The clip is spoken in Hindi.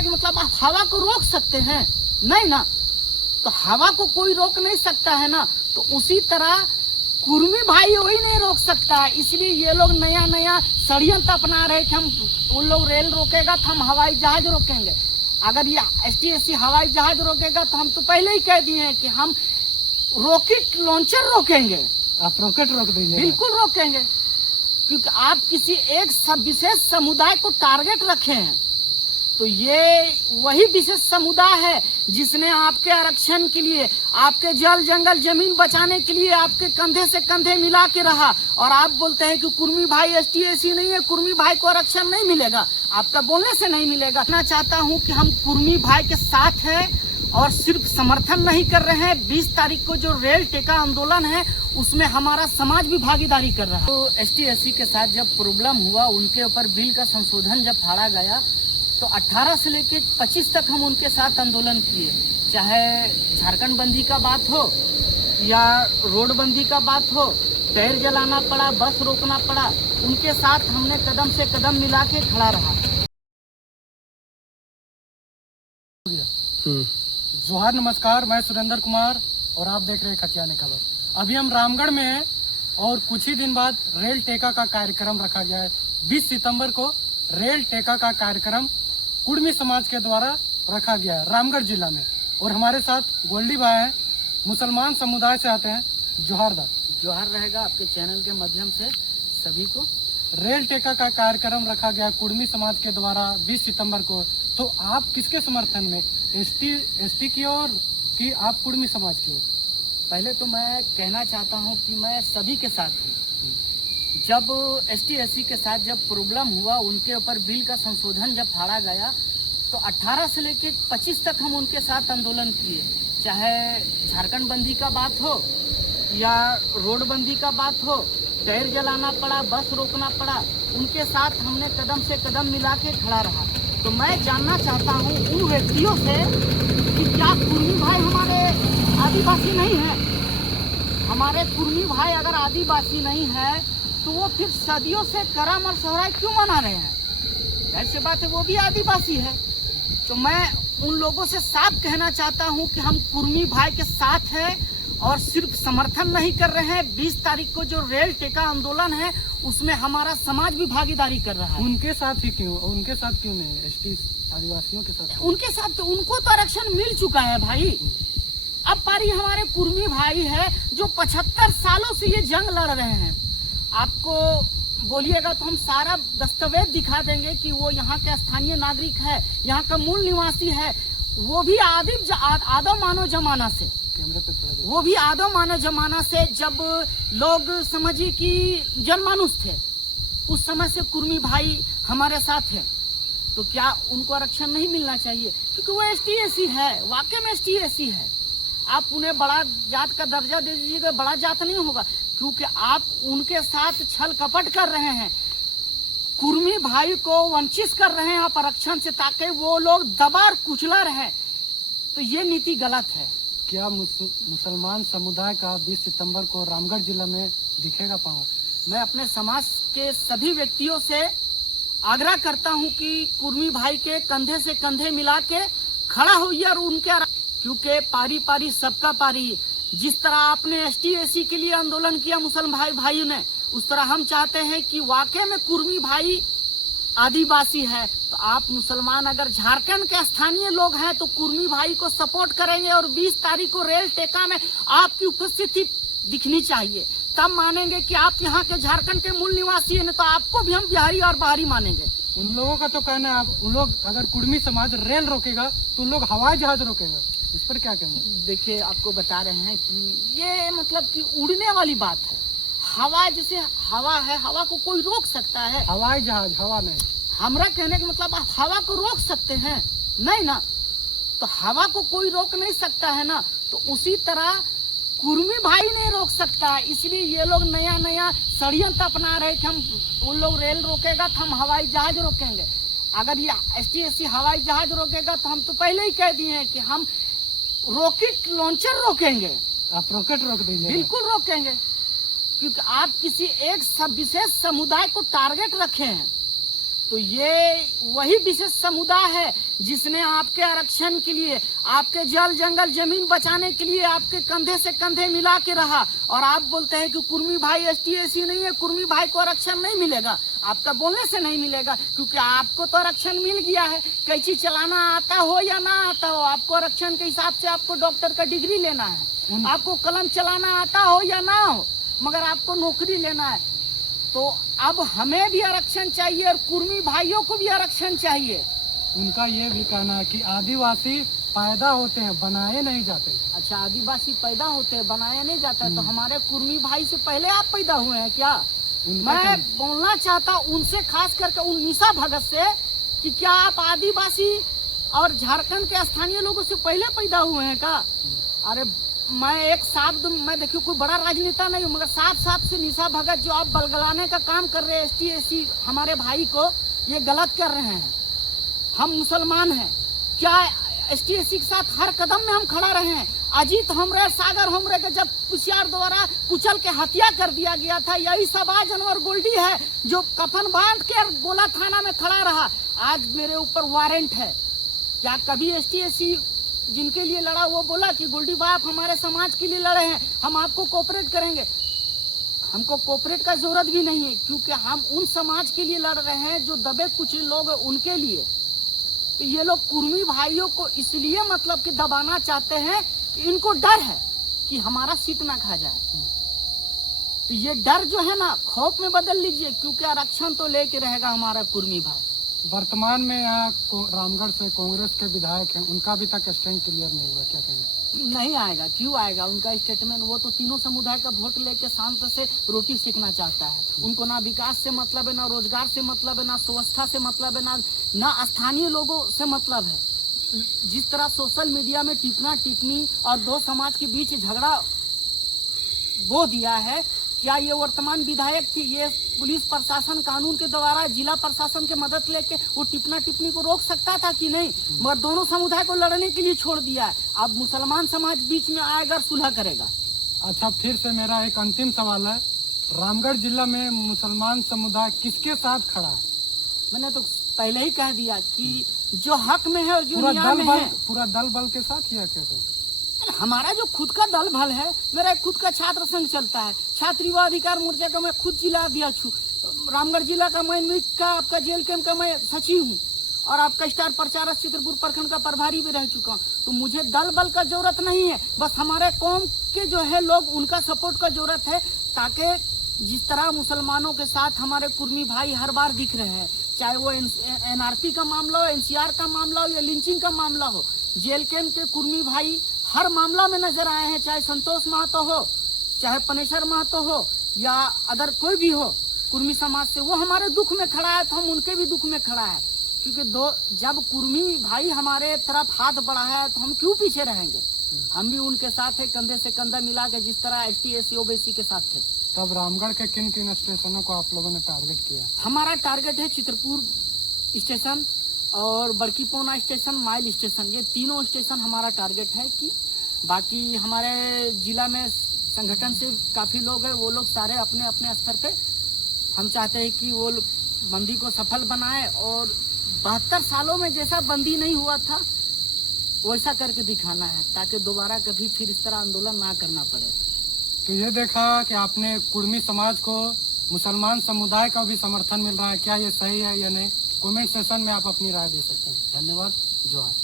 मतलब आप हवा को रोक सकते हैं? नहीं ना, तो हवा को कोई रोक नहीं सकता है ना। तो उसी तरह कुर्मी भाई वही नहीं रोक सकता है, इसलिए ये लोग नया नया षड्यंत्र अपना रहे कि हम उन लोग रेल रोकेगा तो हम हवाई जहाज रोकेंगे। अगर ये STSC हवाई जहाज रोकेगा तो हम तो पहले ही कह दिए हैं कि हम रॉकेट लॉन्चर रोकेंगे। आप रॉकेट रोक दीजिए? बिल्कुल रोकेंगे, क्योंकि आप किसी एक विशेष समुदाय को टारगेट रखे हैं। तो ये वही विशेष समुदाय है जिसने आपके आरक्षण के लिए, आपके जल जंगल जमीन बचाने के लिए आपके कंधे से कंधे मिला के रहा, और आप बोलते हैं कि कुर्मी भाई STSC नहीं है, कुर्मी भाई को आरक्षण नहीं मिलेगा। आपका बोलने से नहीं मिलेगा। मैं चाहता हूं कि हम कुर्मी भाई के साथ हैं और सिर्फ समर्थन नहीं कर रहे हैं। 20 तारीख को जो रेल टेका आंदोलन है उसमें हमारा समाज भी भागीदारी कर रहा है। तो STSC के साथ जब प्रॉब्लम हुआ, उनके ऊपर बिल का संशोधन जब फाड़ा गया, तो 18 से लेकर 25 तक हम उनके साथ आंदोलन किए। चाहे झारखंड बंदी का बात हो या रोड बंदी का बात हो, टायर जलाना पड़ा, बस रोकना पड़ा, उनके साथ हमने कदम से कदम मिला के खड़ा रहा। जोहार, नमस्कार, मैं सुरेंद्र कुमार और आप देख रहे हैं खतियाने खबर। अभी हम रामगढ़ में हैं और कुछ ही दिन बाद रेल टेका का कार्यक्रम रखा गया है। 20 सितंबर को रेल टेका का कार्यक्रम कुर्मी समाज के द्वारा रखा गया है रामगढ़ जिला में। और हमारे साथ गोल्डी भाई हैं, मुसलमान समुदाय से आते हैं। जोहार रहेगा आपके चैनल के माध्यम से सभी को। रेल टेका का कार्यक्रम रखा गया कुर्मी समाज के द्वारा 20 सितंबर को। तो आप किसके समर्थन में, एसटी की ओर कि आप कुर्मी समाज की ओर? पहले तो मैं कहना चाहता हूं कि मैं सभी के साथ हूं। जब STSC के साथ जब प्रॉब्लम हुआ, उनके ऊपर बिल का संशोधन जब फाड़ा गया, तो 18 से लेकर 25 तक हम उनके साथ आंदोलन किए। चाहे झारखंड बंदी का बात हो या रोड बंदी का बात हो, टायर जलाना पड़ा, बस रोकना पड़ा, उनके साथ हमने कदम से कदम मिला के खड़ा रहा। तो मैं जानना चाहता हूँ उन व्यक्तियों से कि क्या कुर्मी भाई हमारे आदिवासी नहीं है? हमारे कुर्मी भाई अगर आदिवासी नहीं है तो वो फिर सदियों से करम और सोहराय क्यों मना रहे हैं? ऐसी बात है, वो भी आदिवासी है। तो मैं उन लोगों से साफ कहना चाहता हूं कि हम कुर्मी भाई के साथ हैं और सिर्फ समर्थन नहीं कर रहे हैं। 20 तारीख को जो रेल टेका आंदोलन है उसमें हमारा समाज भी भागीदारी कर रहा है। उनके साथ ही क्यों? उनके साथ क्यों नहीं? ST आदिवासियों के साथ? उनके साथ तो उनको तो आरक्षण मिल चुका है भाई। अब पारी हमारे कुर्मी भाई है जो 75 सालों से ये जंग लड़ रहे हैं। आपको बोलिएगा तो हम सारा दस्तावेज दिखा देंगे कि वो यहाँ के स्थानीय नागरिक है, यहाँ का मूल निवासी है। वो भी आदम मानव जमाना से, वो भी आदम मानव जमाना से, जब लोग समझिए कि जनमानुष थे, उस समय से कुर्मी भाई हमारे साथ है। तो क्या उनको आरक्षण नहीं मिलना चाहिए? क्योंकि वो STSC है, वाकई में STSC है। आप उन्हें बड़ा जात का दर्जा दे दीजिएगा, बड़ा जात नहीं होगा, क्योंकि आप उनके साथ छल कपट कर रहे हैं। कुर्मी भाई को वंचित कर रहे हैं आप आरक्षण से, ताकि वो लोग दबा कुचला रहे। तो ये नीति गलत है। क्या मुसलमान समुदाय का 20 सितंबर को रामगढ़ जिला में दिखेगा पावर? मैं अपने समाज के सभी व्यक्तियों से आग्रह करता हूं कि कुर्मी भाई के कंधे से कंधे मिला के खड़ा होइए और उनके, क्योंकि पारी पारी सबका पारी। जिस तरह आपने STSC के लिए आंदोलन किया मुसलमान भाइयों ने, उस तरह हम चाहते हैं कि वाकई में कुर्मी भाई आदिवासी है। तो आप मुसलमान अगर झारखंड के स्थानीय लोग हैं तो कुर्मी भाई को सपोर्ट करेंगे और 20 तारीख को रेल टेका में आपकी उपस्थिति दिखनी चाहिए। तब मानेंगे कि आप यहाँ के झारखंड के मूल निवासी हैं, तो आपको भी हम बिहारी और बाहरी मानेंगे। उन लोगों का तो कहना है, उन लोग अगर कुर्मी समाज रेल रोकेगा तो उन लोग हवाई जहाज रोकेगा। इस पर क्या कहना? देखिए, आपको बता रहे हैं कि ये मतलब कि उड़ने वाली बात है। हवा जैसे हवा है, हवा को कोई रोक सकता है? हवाई जहाज हवा नहीं। हमारा कहने का मतलब आप हवा को रोक सकते हैं? नहीं ना, तो हवा को कोई रोक नहीं सकता है ना। तो उसी तरह कुर्मी भाई नहीं रोक सकता, इसलिए ये लोग नया नया षड्यंत्र अपना रहे कि हम उन लोग रेल रोकेगा तो हम हवाई जहाज रोकेंगे। अगर ये STSC हवाई जहाज रोकेगा तो हम तो पहले ही कह दिए हैं कि हम रॉकेट लॉन्चर रोकेंगे। आप रॉकेट रोक दीजिए? बिल्कुल रोकेंगे, क्योंकि आप किसी एक विशेष समुदाय को टारगेट रखे हैं। तो ये वही विशेष समुदाय है जिसने आपके आरक्षण के लिए, आपके जल जंगल जमीन बचाने के लिए आपके कंधे से कंधे मिला के रहा। और आप बोलते हैं कि कुर्मी भाई ST/SC नहीं है, कुर्मी भाई को आरक्षण नहीं मिलेगा। आपका बोलने से नहीं मिलेगा, क्योंकि आपको तो आरक्षण मिल गया है। कैंची चलाना आता हो या ना आता हो, आपको आरक्षण के हिसाब से आपको डॉक्टर का डिग्री लेना है। आपको कलम चलाना आता हो या ना हो, मगर आपको नौकरी लेना है। तो अब हमें भी आरक्षण चाहिए और कुर्मी भाइयों को भी आरक्षण चाहिए। उनका ये भी कहना है कि आदिवासी पैदा होते हैं, बनाए नहीं जाते। अच्छा, आदिवासी पैदा होते हैं, बनाया नहीं जाता है। तो हमारे कुर्मी भाई से पहले आप पैदा हुए हैं क्या? मैं बोलना चाहता उनसे, खास करके उन निशा भगत से, कि क्या आप आदिवासी और झारखंड के स्थानीय लोगों से पहले पैदा हुए हैं क्या? अरे मैं एक साफ, मैं देखिए कोई बड़ा राजनेता नहीं हूँ, मगर साफ साफ से निशा भगत जो आप बलगलाने का काम कर रहे हैं ST/SC हमारे भाई को, ये गलत कर रहे हैं। हम मुसलमान हैं, क्या ST/SC के साथ हर कदम में हम खड़ा रहे हैं। अजीत हमरे, सागर हमरे के जब कुशियार द्वारा कुचल के हत्या कर दिया गया था, यही सबा जनवर गोल्डी है जो कफन बांध के गोला थाना में खड़ा रहा। आज मेरे ऊपर वारंट है। क्या कभी ST/SC जिनके लिए लड़ा वो बोला कि गोल्डी भाई आप हमारे समाज के लिए लड़े हैं, हम आपको कोऑपरेट करेंगे? हमको कोऑपरेट का जरूरत भी नहीं है, क्योंकि हम उन समाज के लिए लड़ रहे हैं जो दबे कुचले लोग हैं, उनके लिए। तो ये लोग कुर्मी भाइयों को इसलिए मतलब कि दबाना चाहते हैं कि इनको डर है कि हमारा सीट ना खा जाए। तो ये डर जो है ना, खौफ में बदल लीजिए, क्योंकि आरक्षण तो लेके रहेगा हमारा कुर्मी भाई। वर्तमान में यहाँ रामगढ़ से कांग्रेस के विधायक हैं, उनका अभी तक स्टैंड क्लियर नहीं हुआ, क्या कहेंगे? नहीं आएगा, क्यों आएगा उनका स्टेटमेंट? वो तो तीनों समुदाय का वोट लेके शांत से रोटी सीखना चाहता है। उनको ना विकास से मतलब है, ना रोजगार से मतलब है, ना व्यवस्था से मतलब है, ना स्थानीय लोगों से मतलब है। जिस तरह सोशल मीडिया में टिकना टिकनी और दो समाज के बीच झगड़ा बो दिया है, क्या ये वर्तमान विधायक थी, ये पुलिस प्रशासन कानून के द्वारा जिला प्रशासन के मदद लेके वो टिपना टिप्पणी को रोक सकता था कि नहीं? मगर दोनों समुदाय को लड़ने के लिए छोड़ दिया है। अब मुसलमान समाज बीच में आएगा, सुलह करेगा। अच्छा, फिर से मेरा एक अंतिम सवाल है, रामगढ़ जिला में मुसलमान समुदाय किसके साथ खड़ा है? मैंने तो पहले ही कह दिया कि जो हक में है और जो पूरा न्याय में है। पूरा दल बल के साथ या कैसे? हमारा जो खुद का दल भल है, मेरा एक खुद का छात्र संघ चलता है, छात्र युवा अधिकार मोर्चा का मैं खुद जिला अध्यक्ष हूँ। रामगढ़ जिला का मैं मिक का, आपका जेल कैंप का मैं सचिव हूँ, और आपका स्टार प्रचारक चित्रपुर प्रखंड का प्रभारी भी रह चुका हूँ। तो मुझे दल बल का जरूरत नहीं है, बस हमारे कौम के जो है लोग, उनका सपोर्ट का जरूरत है, ताकि जिस तरह मुसलमानों के साथ हमारे कुर्मी भाई हर बार दिख रहे हैं, चाहे वो NRP का मामला हो, NCR का मामला हो या लिंचिंग का मामला हो, जेल कैंप के कुर्मी भाई हर मामला में नजर आए हैं। चाहे संतोष महतो हो, चाहे पनेश्वर महतो हो, या अदर कोई भी हो कुर्मी समाज से, वो हमारे दुख में खड़ा है तो हम उनके भी दुख में खड़ा है। क्योंकि जब कुर्मी भाई हमारे तरफ हाथ बढ़ाया है तो हम क्यों पीछे रहेंगे? हम भी उनके साथ है, कंधे से कंधा मिला के, जिस तरह ST/SC OBC के साथ थे। तब रामगढ़ के किन किन स्टेशनों को आप लोगों ने टारगेट किया? हमारा टारगेट है चित्रपुर स्टेशन और बड़की पौना स्टेशन, माइल स्टेशन, ये तीनों स्टेशन हमारा टारगेट है। कि बाकी हमारे जिला में संगठन से काफी लोग हैं, वो लोग सारे अपने अपने स्तर पे, हम चाहते हैं कि वो बंदी को सफल बनाए और 72 सालों में जैसा बंदी नहीं हुआ था वैसा करके दिखाना है, ताकि दोबारा कभी फिर इस तरह आंदोलन ना करना पड़े। तो ये देखा कि आपने कुर्मी समाज को, मुसलमान समुदाय का भी समर्थन मिल रहा है, क्या ये सही है या नहीं? कमेंट सेशन में आप अपनी राय दे सकते हैं। धन्यवाद, जोहार।